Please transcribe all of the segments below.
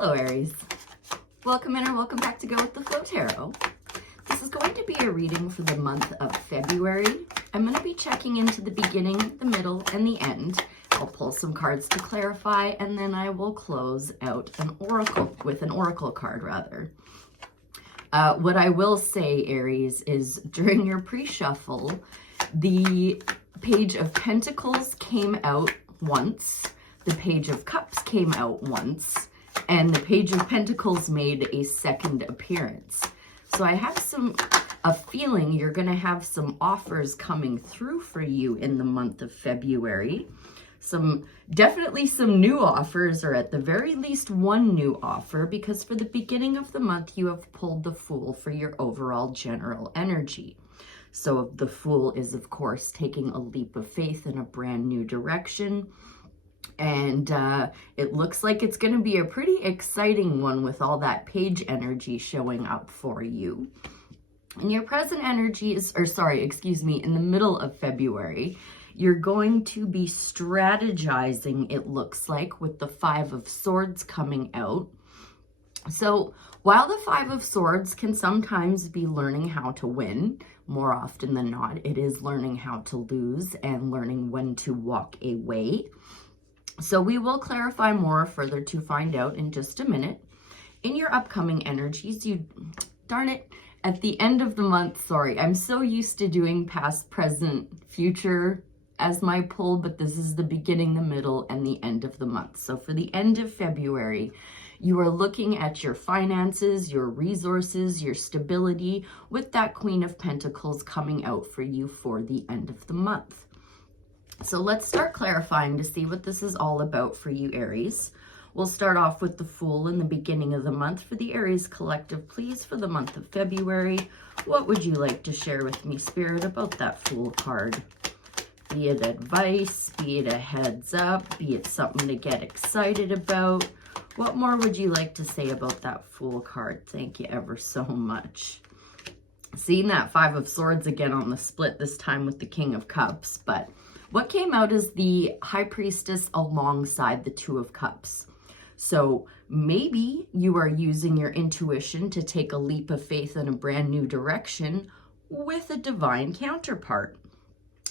Hello Aries, welcome in or welcome back to Go With The Flow Tarot. This is going to be a reading for the month of February. I'm going to be checking into the beginning, the middle, and the end. I'll pull some cards to clarify, and then I will close out an oracle with an oracle card rather. What I will say, Aries, is during your pre-shuffle, the Page of Pentacles came out once, the Page of Cups came out once, and the Page of Pentacles made a second appearance. So I have a feeling you're going to have some offers coming through for you in the month of February. Definitely some new offers, or at the very least one new offer, because for the beginning of the month you have pulled the Fool for your overall general energy. So the Fool is, of course, taking a leap of faith in a brand new direction. And it looks like it's going to be a pretty exciting one with all that page energy showing up for you. In your present energy is, in the middle of February, you're going to be strategizing, it looks like, with the Five of Swords coming out. So while the Five of Swords can sometimes be learning how to win, more often than not, it is learning how to lose and learning when to walk away. So we will clarify more further to find out in just a minute. In your upcoming energies, at the end of the month, I'm so used to doing past, present, future as my pull, but this is the beginning, the middle, and the end of the month. So for the end of February, you are looking at your finances, your resources, your stability, with that Queen of Pentacles coming out for you for the end of the month. So let's start clarifying to see what this is all about for you, Aries. We'll start off with the Fool in the beginning of the month. For the Aries Collective, please, for the month of February, what would you like to share with me, Spirit, about that Fool card? Be it advice, be it a heads up, be it something to get excited about. What more would you like to say about that Fool card? Thank you ever so much. Seeing that Five of Swords again on the split, this time with the King of Cups, but what came out is the High Priestess alongside the Two of Cups. So maybe you are using your intuition to take a leap of faith in a brand new direction with a divine counterpart.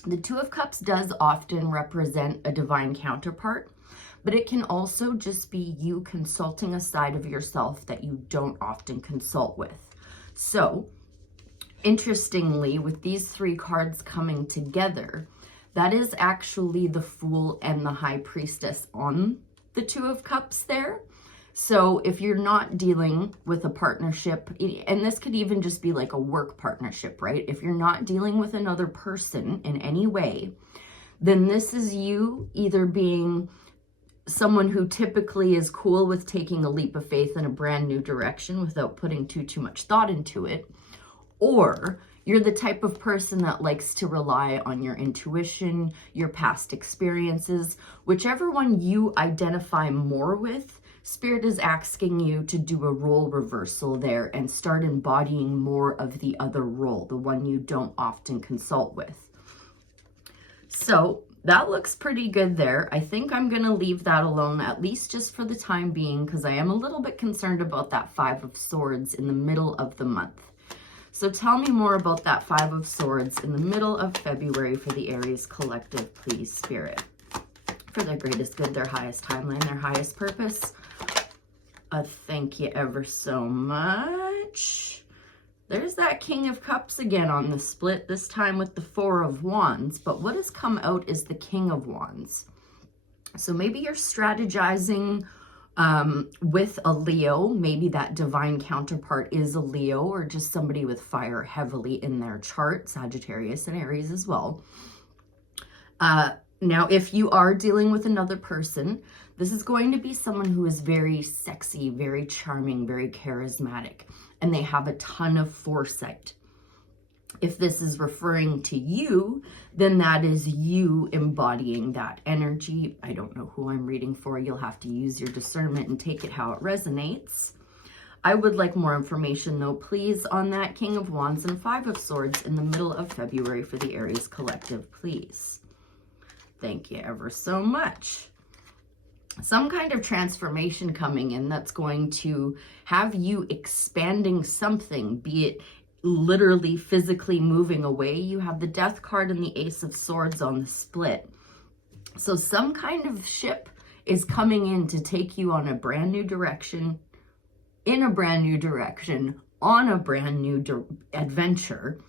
The Two of Cups does often represent a divine counterpart, but it can also just be you consulting a side of yourself that you don't often consult with. So interestingly, with these three cards coming together, that is actually the Fool and the High Priestess on the Two of Cups there. So if you're not dealing with a partnership, and this could even just be like a work partnership, right? If you're not dealing with another person in any way, then this is you either being someone who typically is cool with taking a leap of faith in a brand new direction without putting too much thought into it, or you're the type of person that likes to rely on your intuition, your past experiences. Whichever one you identify more with, Spirit is asking you to do a role reversal there and start embodying more of the other role, the one you don't often consult with. So that looks pretty good there. I think I'm going to leave that alone, at least just for the time being, because I am a little bit concerned about that Five of Swords in the middle of the month. So tell me more about that Five of Swords in the middle of February for the Aries Collective, please, Spirit. For their greatest good, their highest timeline, their highest purpose. Thank you ever so much. There's that King of Cups again on the split, this time with the Four of Wands. But what has come out is the King of Wands. So maybe you're strategizing with a Leo. Maybe that divine counterpart is a Leo, or just somebody with fire heavily in their chart, Sagittarius and Aries as well. Now, if you are dealing with another person, this is going to be someone who is very sexy, very charming, very charismatic, and they have a ton of foresight. If this is referring to you, then that is you embodying that energy. I don't know who I'm reading for. You'll have to use your discernment and take it how it resonates. I would like more information, though, please, on that King of Wands and Five of Swords in the middle of February for the Aries Collective, please. Thank you ever so much. some kind of transformation coming in that's going to have you expanding something, be it literally physically moving away. You have the Death card and the Ace of Swords on the split. So some kind of ship is coming in to take you on a brand new direction, in a brand new direction, on a brand new adventure.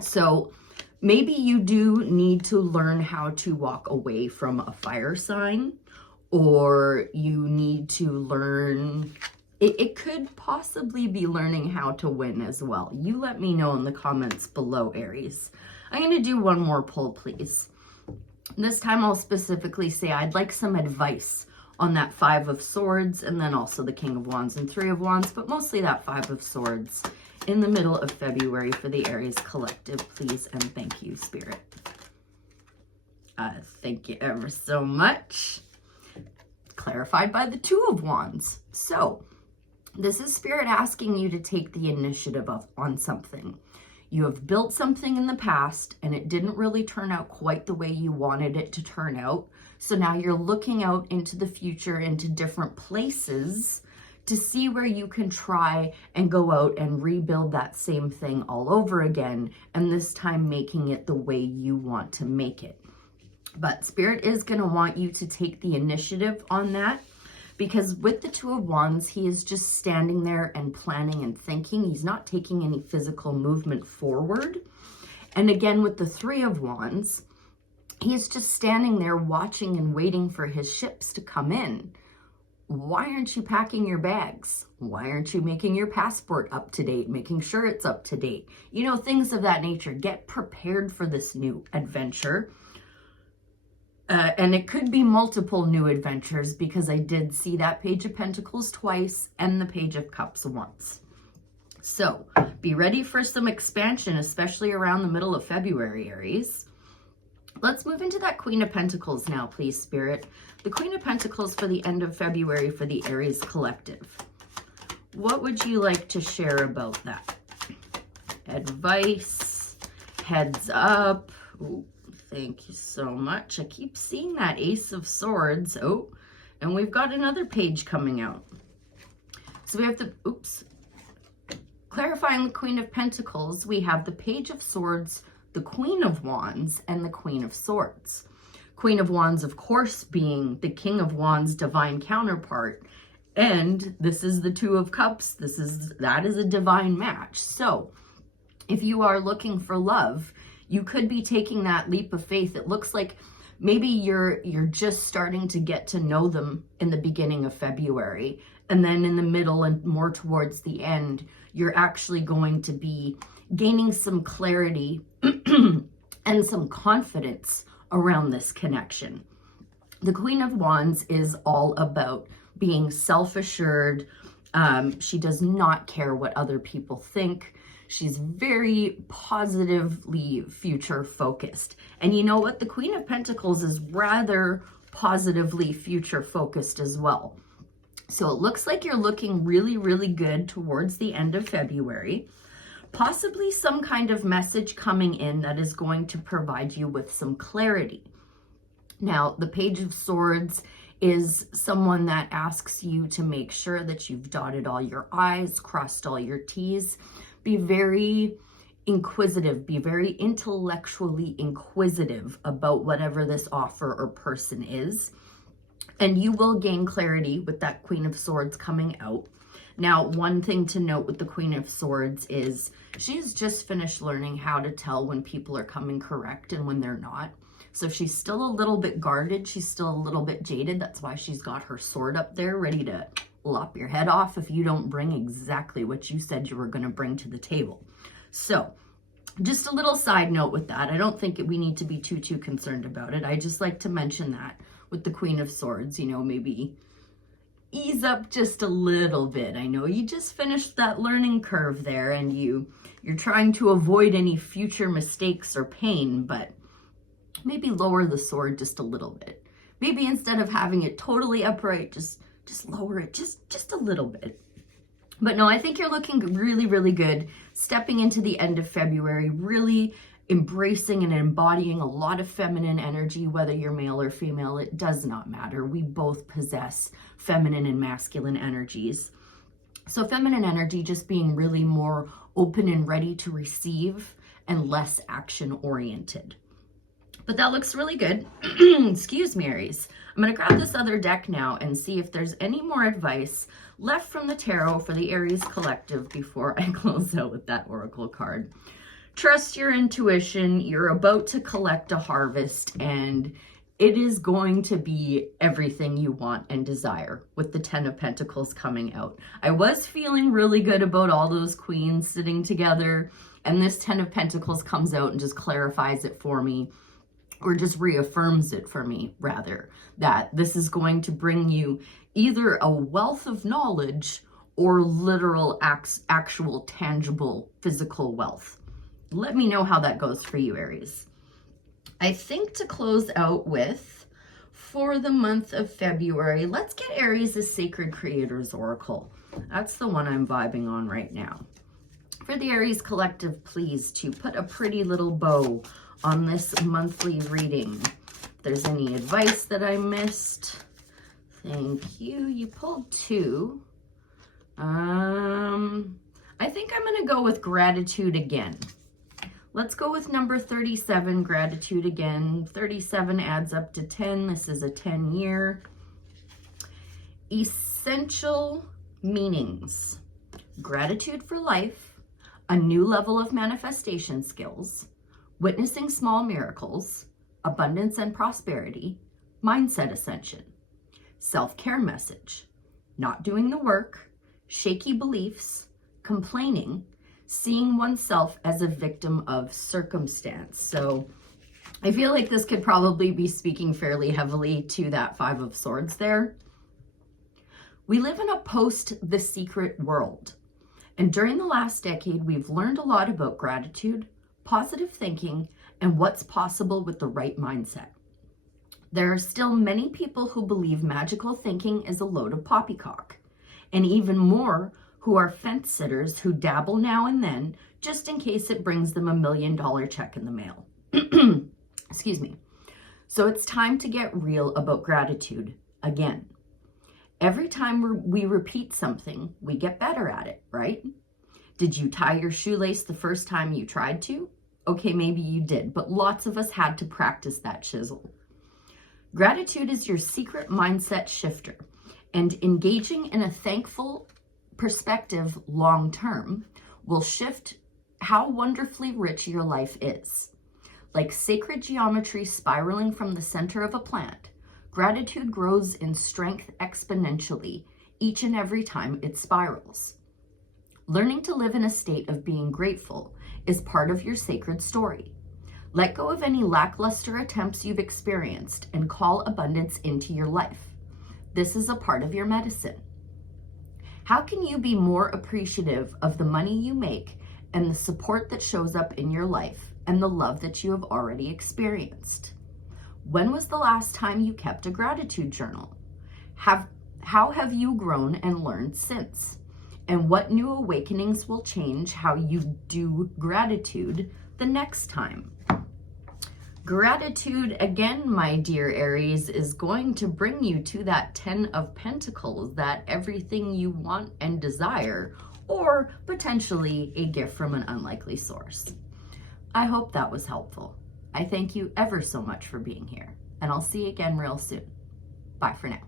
So maybe you do need to learn how to walk away from a fire sign, or you need to learn, it could possibly be learning how to win as well. You let me know in the comments below, Aries. I'm going to do one more pull, please. This time I'll specifically say I'd like some advice on that Five of Swords, and then also the King of Wands and Three of Wands, but mostly that Five of Swords in the middle of February for the Aries collective, please, and thank you, Spirit. Thank you ever so much. Clarified by the Two of Wands. So this is Spirit asking you to take the initiative on something. You have built something in the past and it didn't really turn out quite the way you wanted it to turn out. So now you're looking out into the future, into different places, to see where you can try and go out and rebuild that same thing all over again, and this time making it the way you want to make it. But Spirit is going to want you to take the initiative on that, because with the Two of Wands, he is just standing there and planning and thinking. He's not taking any physical movement forward. And again, with the Three of Wands, he is just standing there watching and waiting for his ships to come in. Why aren't you packing your bags? Why aren't you making your passport up to date, making sure it's up to date? You know, things of that nature. Get prepared for this new adventure. And it could be multiple new adventures, because I did see that Page of Pentacles twice and the Page of Cups once. So be ready for some expansion, especially around the middle of February, Aries. Let's move into that Queen of Pentacles now, please, Spirit. The Queen of Pentacles for the end of February for the Aries collective. What would you like to share about that? Advice, heads up. Ooh. Thank you so much. I keep seeing that Ace of Swords. Oh, and we've got another page coming out. So we have the, clarifying the Queen of Pentacles, we have the Page of Swords, the Queen of Wands, and the Queen of Swords. Queen of Wands, of course, being the King of Wands' divine counterpart. And this is the Two of Cups. That is a divine match. So if you are looking for love, you could be taking that leap of faith. It looks like maybe you're just starting to get to know them in the beginning of February. And then in the middle and more towards the end, you're actually going to be gaining some clarity and some confidence around this connection. The Queen of Wands is all about being self-assured. She does not care what other people think. She's very positively future focused. And you know what? The Queen of Pentacles is rather positively future focused as well. So it looks like you're looking really, really good towards the end of February. Possibly some kind of message coming in that is going to provide you with some clarity. Now, the Page of Swords is someone that asks you to make sure that you've dotted all your I's, crossed all your T's. Be very inquisitive, be very intellectually inquisitive about whatever this offer or person is. And you will gain clarity with that Queen of Swords coming out. Now, one thing to note with the Queen of Swords is she's just finished learning how to tell when people are coming correct and when they're not. So she's still a little bit guarded. She's still a little bit jaded. That's why she's got her sword up there ready to lop your head off if you don't bring exactly what you said you were going to bring to the table. So just a little side note with that. I don't think we need to be too concerned about it. I just like to mention that with the Queen of Swords, you know, maybe ease up just a little bit. I know you just finished that learning curve there and you're trying to avoid any future mistakes or pain, but maybe lower the sword just a little bit. Maybe instead of having it totally upright, just lower it just a little bit. But no, I think you're looking really, really good. Stepping into the end of February, really embracing and embodying a lot of feminine energy, whether you're male or female, it does not matter. We both possess feminine and masculine energies. So feminine energy just being really more open and ready to receive and less action oriented. But that looks really good. Excuse me, Aries. I'm going to grab this other deck now and see if there's any more advice left from the tarot for the Aries collective before I close out with that oracle card. Trust your intuition. You're about to collect a harvest, and it is going to be everything you want and desire with the 10 of Pentacles coming out. I was feeling really good about all those queens sitting together, and this 10 of Pentacles comes out and just clarifies it for me, or just reaffirms it for me, rather, that this is going to bring you either a wealth of knowledge or literal, actual, tangible, physical wealth. Let me know how that goes for you, Aries. I think to close out with, for the month of February, let's get Aries' Sacred Creators Oracle. That's the one I'm vibing on right now. For the Aries collective, please, to put a pretty little bow on this monthly reading. If there's any advice that I missed, thank you. You pulled 2. I think I'm going to go with gratitude again. Let's go with number 37, gratitude again. 37 adds up to 10. This is a 10-year. Essential meanings. Gratitude for life, a new level of manifestation skills, witnessing small miracles, abundance and prosperity, mindset ascension, self-care message, not doing the work, shaky beliefs, complaining, seeing oneself as a victim of circumstance. So I feel like this could probably be speaking fairly heavily to that 5 of Swords there. We live in a post-The Secret world. And during the last decade, we've learned a lot about gratitude, positive thinking, and what's possible with the right mindset. There are still many people who believe magical thinking is a load of poppycock, and even more who are fence sitters who dabble now and then just in case it brings them $1 million check in the mail. Excuse me. So it's time to get real about gratitude again. Every time we repeat something, we get better at it, right? Did you tie your shoelace the first time you tried to? Okay, maybe you did, but lots of us had to practice that chisel. Gratitude is your secret mindset shifter, and engaging in a thankful perspective long-term will shift how wonderfully rich your life is. Like sacred geometry spiraling from the center of a plant, gratitude grows in strength exponentially each and every time it spirals. Learning to live in a state of being grateful is part of your sacred story. Let go of any lackluster attempts you've experienced and call abundance into your life. This is a part of your medicine. How can you be more appreciative of the money you make and the support that shows up in your life and the love that you have already experienced? When was the last time you kept a gratitude journal? How have you grown and learned since? And what new awakenings will change how you do gratitude the next time? Gratitude, again, my dear Aries, is going to bring you to that 10 of Pentacles, that everything you want and desire, or potentially a gift from an unlikely source. I hope that was helpful. I thank you ever so much for being here, and I'll see you again real soon. Bye for now.